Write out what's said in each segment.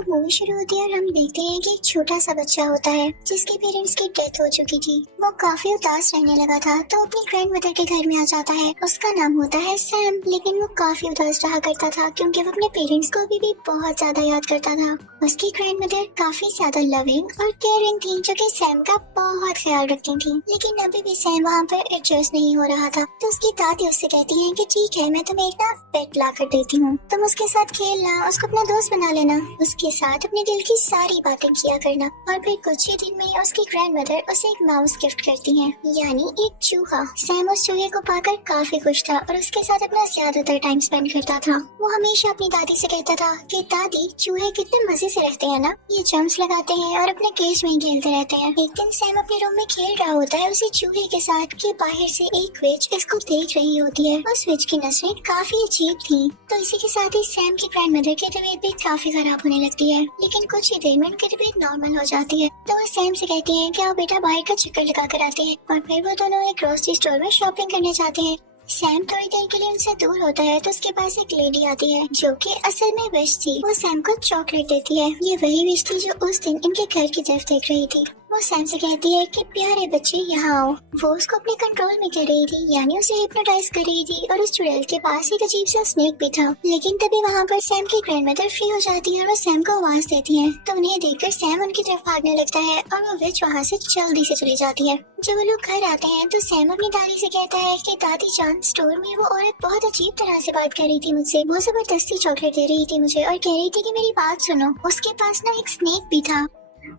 तो मूवी शुरू होती है और हम देखते हैं कि एक छोटा सा बच्चा होता है जिसके पेरेंट्स की डेथ हो चुकी थी। वो काफी उदास रहने लगा था तो अपनी ग्रैंड मदर के घर में आ जाता है। उसका नाम होता है सैम, लेकिन वो काफी उदास रहा करता था क्योंकि वो अपने पेरेंट्स को अभी भी बहुत ज्यादा याद करता था। उसकी ग्रैंड मदर काफी ज्यादा लविंग और केयरिंग थी जो कि सैम का बहुत ख्याल रखती थी, लेकिन अभी भी सैम वहाँ पर एडजस्ट नहीं हो रहा था। तो उसकी दादी उससे कहती है कि ठीक है, मैं तुम्हें एक ना पेट ला कर देती हूँ, तुम उसके साथ खेलना, उसको अपना दोस्त बना लेना, उसके साथ अपने दिल की सारी बातें किया करना। और फिर कुछ ही दिन में उसकी ग्रैंड मदर उसे एक माउस गिफ्ट करती है, यानी एक चूहा। सैम उस चूहे को पाकर काफी खुश था और उसके साथ अपना ज्यादातर टाइम स्पेंड करता था। वो हमेशा अपनी दादी से कहता था कि दादी, चूहे कितने मजे से रहते हैं ना, ये जंप्स लगाते हैं और अपने केज में ही खेलते रहते हैं। एक दिन सैम अपने रूम में खेल रहा होता है उसी चूहे के साथ कि बाहर से एक विच इसको देख रही होती है। उस विच की नजरें काफी अजीब थी। तो इसी के साथ ही सैम की ग्रैंड मदर की तबीयत भी काफी खराब होने लगती है, लेकिन कुछ ही देर में उनकी तबीयत नॉर्मल हो जाती है। तो वो सैम से कहती है कि आओ बेटा बाहर का चक्कर लगा कर आते हैं, और फिर वो दोनों एक ग्रोसरी स्टोर में शॉपिंग करने जाते हैं। सैम थोड़ी देर के लिए उनसे दूर होता है तो उसके पास एक लेडी आती है जो कि असल में विश थी। वो सैम को चॉकलेट देती है। ये वही विश थी जो उस दिन इनके घर की तरफ देख रही थी। वो सैम से कहती है कि प्यारे बच्चे यहाँ आओ। वो उसको अपने कंट्रोल में कर रही थी, यानी उसे हिप्नोटाइज कर रही थी। और उस चुड़ैल के पास एक अजीब सा स्नेक भी था। लेकिन तभी वहाँ पर सैम की ग्रैंडमदर फ्री हो जाती है और वो सैम को आवाज देती है। तो उन्हें देखकर सैम उनकी तरफ भागने लगता है और वो विच वहाँ से जल्दी से चली जाती है। जब वो लोग घर आते हैं तो सैम अपनी दादी से कहता है कि दादी जान, स्टोर में वो औरत बहुत अजीब तरह से बात कर रही थी मुझसे। वो जबरदस्ती चॉकलेट दे रही थी मुझे और कह रही थी कि मेरी बात सुनो। उसके पास ना एक स्नेक भी था।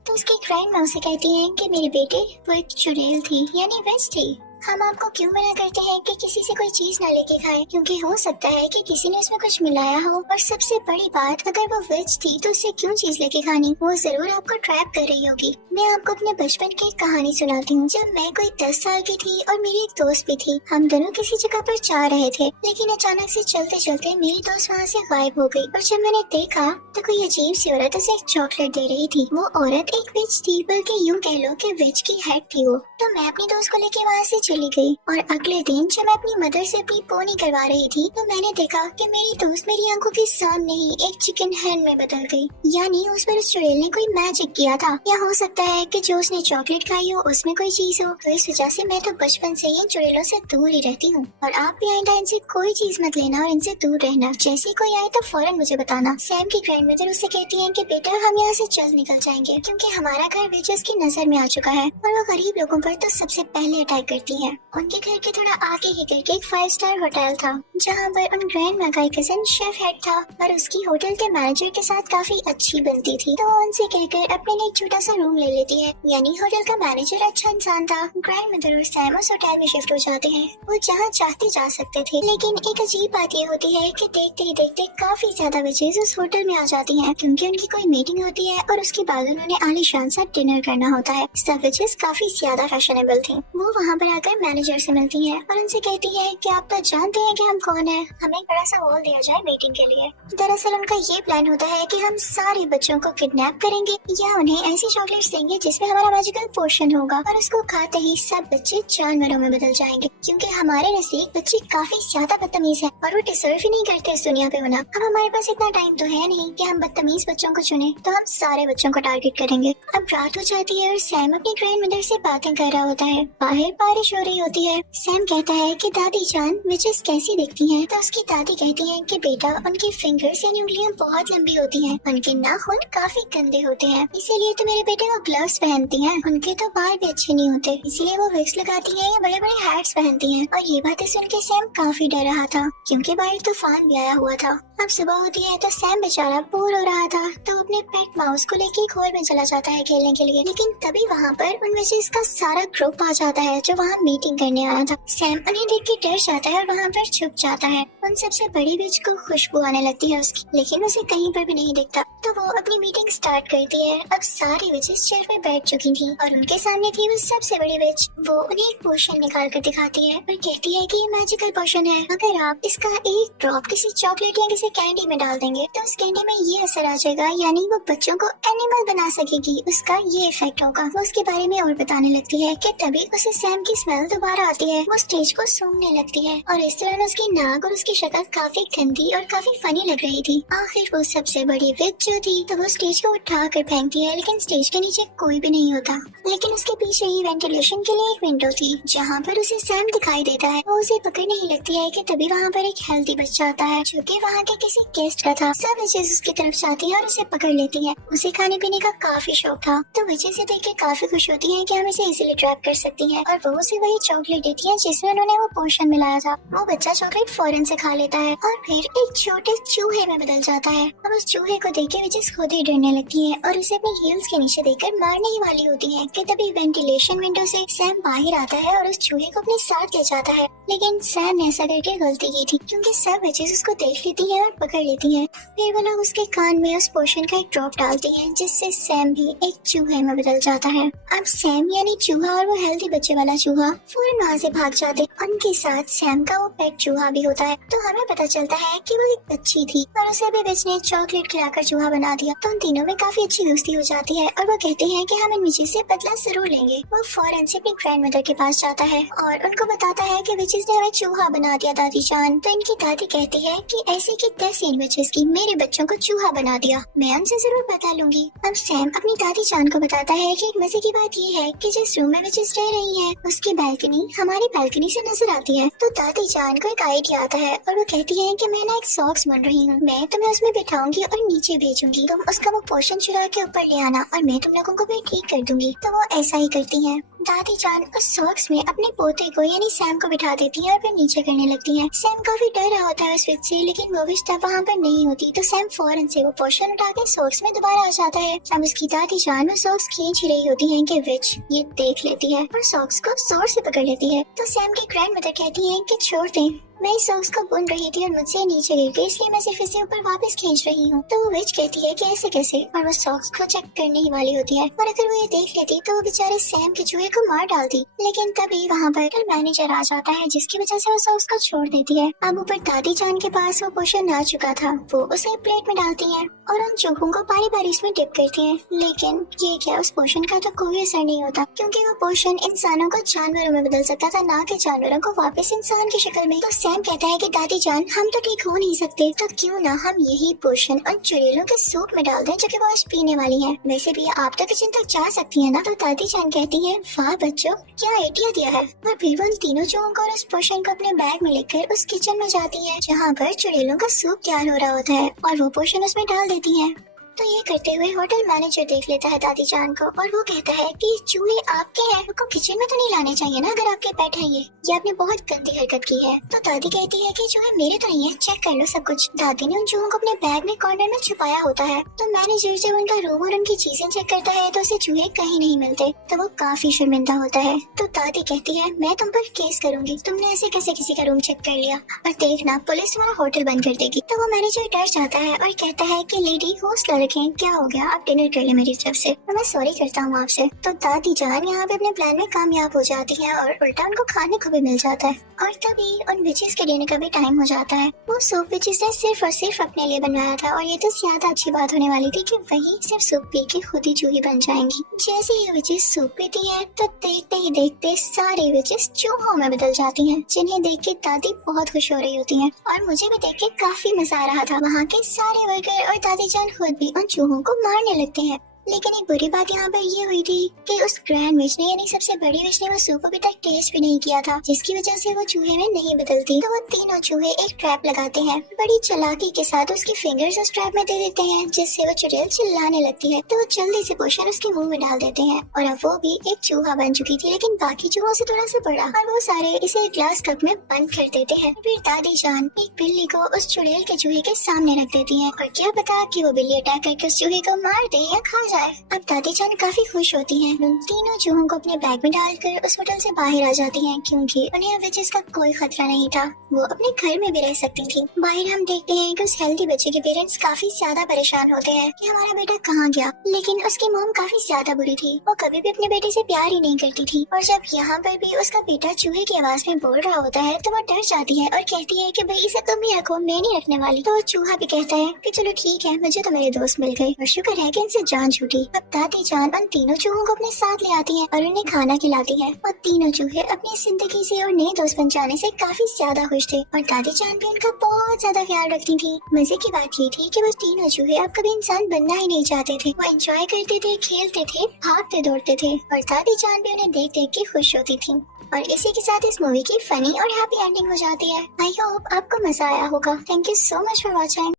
तो उसकी ग्रैंड माँ उसे कहती है कि मेरे बेटे, वो एक चुड़ैल थी, यानी विच थी। हम आपको क्यों मना करते हैं कि किसी से कोई चीज ना लेके खाएं, क्योंकि हो सकता है कि किसी ने इसमें कुछ मिलाया हो। और सबसे बड़ी बात, अगर वो विच थी तो उससे क्यों चीज लेके खानी, वो जरूर आपको ट्रैप कर रही होगी। मैं आपको अपने बचपन की एक कहानी सुनाती हूँ। जब मैं कोई 10 साल की थी और मेरी एक दोस्त भी थी, हम दोनों किसी जगह पर जा रहे थे, लेकिन अचानक से चलते चलते मेरी दोस्त वहाँ से गायब हो गई। और जब मैंने देखा तो कोई अजीब सी औरत उसे एक चॉकलेट दे रही थी। वो औरत एक विच थी, बल्कि यूँ कह लो कि विच की हेड थी वो। तो मैं अपनी दोस्त को लेके वहाँ से चली गई। और अगले दिन जब मैं अपनी मदर से अपनी पोनी करवा रही थी तो मैंने देखा कि मेरी दोस्त मेरी आंखों के सामने ही एक चिकन हैन में बदल गई। यानी उस पर उस चुड़ैल ने कोई मैजिक किया था, या हो सकता है कि जो उसने चॉकलेट खाई हो उसमें कोई चीज हो। तो इस वजह से मैं तो बचपन से ही चुड़ैलों से दूर ही रहती हूँ। और आप भी आइंदा इनसे कोई चीज मत लेना और इनसे दूर रहना। जैसे कोई आए तो फौरन मुझे बताना। सैम की ग्रैंडमदर उससे कहती है कि बेटा, हम यहाँ से जल्द निकल जाएंगे क्योंकि हमारा घर विचेस की नजर में आ चुका है और वो गरीब लोगों पर तो सबसे पहले अटैक करती है। उनके घर के थोड़ा आगे ही करके एक 5 स्टार होटल था जहाँ पर उन ग्रैंड माँ का कजिन शेफ हेड था और उसकी होटल के मैनेजर के साथ काफी अच्छी बनती थी। तो उनसे कहकर अपने लिए एक छोटा सा रूम ले लेती है। यानी होटल का मैनेजर अच्छा इंसान था। ग्रैंड मदर और सैम उस होटल में शिफ्ट हो जाते हैं। वो जहाँ चाहते जा सकते थे, लेकिन एक अजीब बात ये होती है कि देखते ही देखते काफी ज्यादा विचेस उस होटल में आ जाती हैं क्योंकि उनकी कोई मीटिंग होती है और उसके बाद उन्होंने आलीशान सा डिनर करना होता है। सब विचेस काफी ज्यादा फैशनेबल थी। वो वहाँ पर आकर मैनेजर से मिलती है और उनसे कहती है कि आप तो जानते हैं कि हम कौन है, हमें एक बड़ा सा हॉल दिया जाए मीटिंग के लिए। दरअसल उनका ये प्लान होता है कि हम सारे बच्चों को किडनैप करेंगे या उन्हें ऐसी चॉकलेट्स देंगे जिसमें हमारा मैजिकल पोर्शन होगा और उसको खाते ही सब बच्चे जानवरों में बदल जाएंगे, क्योंकि हमारे नसीब बच्चे काफी ज्यादा बदतमीज है और वो डिजर्व ही नहीं करते इस दुनिया पे होना। अब हमारे पास इतना टाइम तो है नहीं कि हम बदतमीज बच्चों को चुने, तो हम सारे बच्चों को टारगेट करेंगे। अब रात हो जाती है और सैम अपनी ग्रैंड मदर से बातें कर रहा होता है। बाहर बारिश हो रही होती है। सैम कहता है कि दादी जान, विचेस कैसी दिखती हैं? तो उसकी दादी कहती है कि बेटा, उनकी फिंगर्स यानी उंगलियां बहुत लंबी होती हैं, उनके नाखून काफी गंदे होते हैं, इसीलिए तो मेरे बेटे वो ग्लव्स पहनती हैं। उनके तो बाल भी अच्छे नहीं होते, इसीलिए वो विक्स लगाती हैं या बड़े बड़े हैट्स पहनती हैं। और ये बातें सुन के सैम काफी डर रहा था क्योंकि बाहर तूफान भी आया हुआ था। अब सुबह होती है तो सैम बेचारा बोर हो रहा था, तो अपने पेट माउस को लेके एक हॉल में चला जाता है खेलने के लिए। लेकिन तभी वहाँ पर उन विचेस का सारा ग्रुप आ जाता है जो वहाँ मीटिंग करने आया था। सैम उन्हें देख के डर जाता है और वहाँ पर छुप जाता है। उन सबसे बड़ी विच को खुशबू आने लगती है उसकी, लेकिन उसे कहीं पर भी नहीं दिखता। तो वो अपनी मीटिंग स्टार्ट करती है। अब सारी विचेस चेयर पे बैठ चुकी थी और उनके सामने थी वो सबसे बड़ी विच। वो उन्हें एक पोशन निकाल कर दिखाती है और कहती है कि ये मैजिकल पोशन है। अगर आप इसका एक ड्रॉप किसी चॉकलेट या किसी कैंडी में डाल देंगे तो उस कैंडी में ये असर आ जाएगा जाएगा, यानी वो बच्चों को एनिमल बना सकेगी, उसका ये इफेक्ट होगा। वो उसके बारे में और बताने लगती है कि तभी उसे सैम की स्मेल दोबारा आती है। वो स्टेज को सूंघने लगती है और इस दौरान उसकी नाक और उसकी शक्ल काफी गंदी और काफी फनी लग रही थी। आखिर वो सबसे बड़ी विच जो थी तो वो स्टेज को उठा कर फेंकती है, लेकिन स्टेज के नीचे कोई भी नहीं होता। लेकिन उसके पीछे ही वेंटिलेशन के लिए एक विंडो थी जहाँ पर उसे सैम दिखाई देता है। वो उसे पकड़ने ही लगती है कि तभी वहाँ पर एक हेल्दी बच्चा आता है जो कि वहाँ के किसी गेस्ट का था। सब विचेस उसकी तरफ जाती है और उसे पकड़ लेती है। उसे खाने पीने का काफी शौक था, तो विचेस से देख के काफी खुश होती है कि हम इसे इजीली ट्रैप कर सकती हैं, और वो उसे वही चॉकलेट देती है जिसमें उन्होंने वो पोशन मिलाया था। वो बच्चा चॉकलेट फौरन से खा लेता है और फिर एक छोटे चूहे में बदल जाता है। अब उस चूहे को देख के विचेस खुद ही डरने लगती है और उसे अपनी हील्स के नीचे देखकर मारने ही वाली होती है कि तभी वेंटिलेशन विंडो से सैम बाहर आता है और उस चूहे को अपने साथ ले जाता है। लेकिन सैम ने ऐसा करके गलती की थी क्योंकि सब विचेस उसको देख लेती है और पकड़ लेती है। फिर वो लोग उसके कान में उस पोशन का एक ड्रॉप डालती है जिससे सैम भी एक चूहे में बदल जाता है। अब सैम यानी चूहा और वो हेल्दी बच्चे वाला चूहा फौरन वहाँ से भाग जाते। उनके साथ सैम का वो पेट चूहा भी होता है। तो हमें पता चलता है कि वो एक बच्ची थी और उसे भी विच ने चॉकलेट खिलाकर चूहा बना दिया। तो उन तीनों में काफी अच्छी दोस्ती हो जाती है और वो कहते हैं कि हम इन विचेस से बदला जरूर लेंगे। वो फौरन से अपनी ग्रैंड मदर के पास जाता है और उनको बताता है कि विचेस ने हमें चूहा बना दिया दादी जान। तो इनकी दादी कहती है कि ऐसे की 10 इन विचेस की मेरे बच्चों को चूहा बना दिया, मैं उनसे जरूर बता लूंगी। अब सैम अपनी दादी जान को बताता है कि एक मजे की बात ये है कि जिस रूम में विचेस रह रही है उसकी बालकनी हमारी बालकनी से नजर आती है। तो दादी जान को एक आइडिया आता है और वो कहती है कि मैं ना एक सॉक्स बन रही हूँ, मैं तुम्हें उसमें बिठाऊंगी और नीचे भेजूंगी, तुम उसका वो पोर्शन चुरा के ऊपर ले आना और मैं तुम लोगों को भी ठीक कर दूंगी। तो वो ऐसा ही करती है। दादी जान उस सॉक्स में अपने पोते को यानी सैम को बिठा देती है और फिर नीचे करने लगती है। सैम काफी डर रहा होता है उस विच से, लेकिन वो विच तब वहाँ पर नहीं होती। तो सैम फौरन से वो पोर्शन उठा के सॉक्स में दोबारा आ जाता है। अब उसकी दादी जान वो सॉक्स खींच रही होती है कि विच ये देख लेती है और सॉक्स को जोर से पकड़ लेती है। तो सैम की ग्रैंड मदर कहती है कि छोड़ दें, मैं इस सॉक्स को बुन रही थी और मुझसे नीचे गिर गई, इसलिए मैं सिर्फ इसे ऊपर वापस खींच रही हूँ। तो वो विच कहती है कि ऐसे कैसे, और वो सॉक्स को चेक करने ही वाली होती है। और अगर वो ये देख लेती तो वो बेचारे सैम के चूहे को मार डालती। लेकिन तभी वहाँ पर मैनेजर आ जाता है जिसकी वजह से वो सॉक्स को छोड़ देती है। अब ऊपर दादी जान के पास वो पोशन आ चुका था, वो उसे प्लेट में डालती है और उन चूहों को बारी बारी इसमें डिप करती है। लेकिन ये क्या, उस पोशन का तो कोई असर नहीं होता क्योंकि वो पोशन इंसानों को जानवरों में बदल सकता था, ना कि जानवरों को वापस इंसान की शक्ल में। तो सैम कहता है कि दादी जान हम तो ठीक हो नहीं सकते, तो क्यों ना हम यही पोशन उन चुड़ैलों के सूप में डाल दें जो कि वो आज पीने वाली है। वैसे भी आप तो किचन तक जा सकती है ना। तो दादी जान कहती है वाह बच्चों क्या आइडिया दिया है। और फिर वो उन तीनों चूहों को और उस पोशन को अपने बैग में लेकर उस किचन में जाती है जहाँ पर चुड़ैलों का सूप तैयार हो रहा होता है और वो पोशन उसमें डाल देती है। तो ये करते हुए होटल मैनेजर देख लेता है दादी जान को और वो कहता है कि चूहे आपके हैं, आपको किचन में तो नहीं लाने चाहिए ना अगर आपके पेट है। ये आपने बहुत गंदी हरकत की है। तो दादी कहती है कि चूहे मेरे तो नहीं है, चेक कर लो सब कुछ। दादी ने उन चूहों को अपने बैग में कॉर्नर में छुपाया होता है। तो मैनेजर जब उनका रूम और उनकी चीजें चेक करता है तो उसे चूहे कहीं नहीं मिलते। तो वो काफी शर्मिंदा होता है। तो दादी कहती है मैं तुम पर केस करूंगी, तुमने ऐसे कैसे किसी का रूम चेक कर लिया, और देखना पुलिस तुम्हारा होटल बंद कर देगी। तो वो मैनेजर डर जाता है और कहता है कि लेडी हौसला रखें, क्या हो गया, आप डिनर कर ले मेरी तरफ से, और मैं सॉरी करता हूँ आपसे। तो दादी जान यहाँ पे अपने प्लान में कामयाब हो जाती है और उल्टा उनको खाने को भी मिल जाता है। और तभी उन विचेस के डिनर का भी टाइम हो जाता है। वो सूप विचेस ने सिर्फ और सिर्फ अपने लिए बनवाया था और ये तो ज्यादा अच्छी बात होने वाली थी कि वही सिर्फ सूप पी के खुद ही चूही बन जाएंगी। जैसे ही विचेस सूप पीती है तो देखते ही देखते सारे विचेस चूहों में बदल जाती हैं, जिन्हें देख के दादी बहुत खुश हो रही होती है। और मुझे भी देख के काफी मजा आ रहा था। वहाँ के सारे वर्कर और दादी जान खुद भी उन चूहों को मारने लगते हैं। लेकिन एक बुरी बात यहाँ पर ये हुई थी कि उस ग्रैंड विच ने यानी सबसे बड़ी विच ने वो सूप अभी तक टेस्ट भी नहीं किया था, जिसकी वजह से वो चूहे में नहीं बदलती। तो वो तीनों चूहे एक ट्रैप लगाते हैं, बड़ी चालाकी के साथ उसकी फिंगर्स उस ट्रैप में दे देते हैं, जिससे वो चुड़ैल चिल्लाने लगती है। तो वो जल्दी से पोशन उसके मुंह में डाल देते हैं और अब वो भी एक चूहा बन चुकी थी, लेकिन बाकी चूहों से थोड़ा सा बड़ा, और वो सारे इसे एक ग्लास कप में बंद कर देते हैं। फिर दादी जान एक बिल्ली को उस चुड़ैल के चूहे के सामने रख देती है और क्या पता कि वो बिल्ली अटैक करके उस चूहे को मार दे या खा जाए। है। अब दादी जान काफी खुश होती हैं। उन तीनों चूहों को अपने बैग में डालकर उस होटल से बाहर आ जाती हैं, क्योंकि उन्हें अब विचेस का कोई खतरा नहीं था। वो अपने घर में भी रह सकती थी। बाहर हम देखते हैं कि उस हेल्दी बच्चे के पेरेंट्स काफी ज्यादा परेशान होते हैं कि हमारा बेटा कहाँ गया, लेकिन उसकी मॉम काफी ज्यादा बुरी थी। वो कभी भी अपने बेटे से प्यार ही नहीं करती थी, और जब यहाँ पर भी उसका बेटा चूहे की आवाज में बोल रहा होता है तो वो डर जाती है और कहती है कि भाई इसे तुम ही रखो, मैं नहीं रखने वाली। तो चूहा भी कहता है कि चलो ठीक है, मुझे तो मेरे दोस्त मिल गए और शुक्र है कि इनसे जान छूटी। अब दादी जान उन तीनों चूहों को अपने साथ ले आती है और उन्हें खाना खिलाती है, और तीनों चूहे अपनी जिंदगी से और नए दोस्त बन जाने से काफी ज्यादा खुश थे, और दादी जान भी उनका बहुत ज्यादा ख्याल रखती थी। मजे की बात ये थी कि वो तीनों चूहे अब कभी इंसान बनना ही नहीं चाहते थे। वो एंजॉय करते थे, खेलते थे, भागते दौड़ते थे, और दादी जान भी उन्हें देख देख के खुश होती थी। और इसी के साथ इस मूवी की फनी और हैप्पी एंडिंग हो जाती है। आई होप आपको मजा आया होगा। Thank you so much for watching.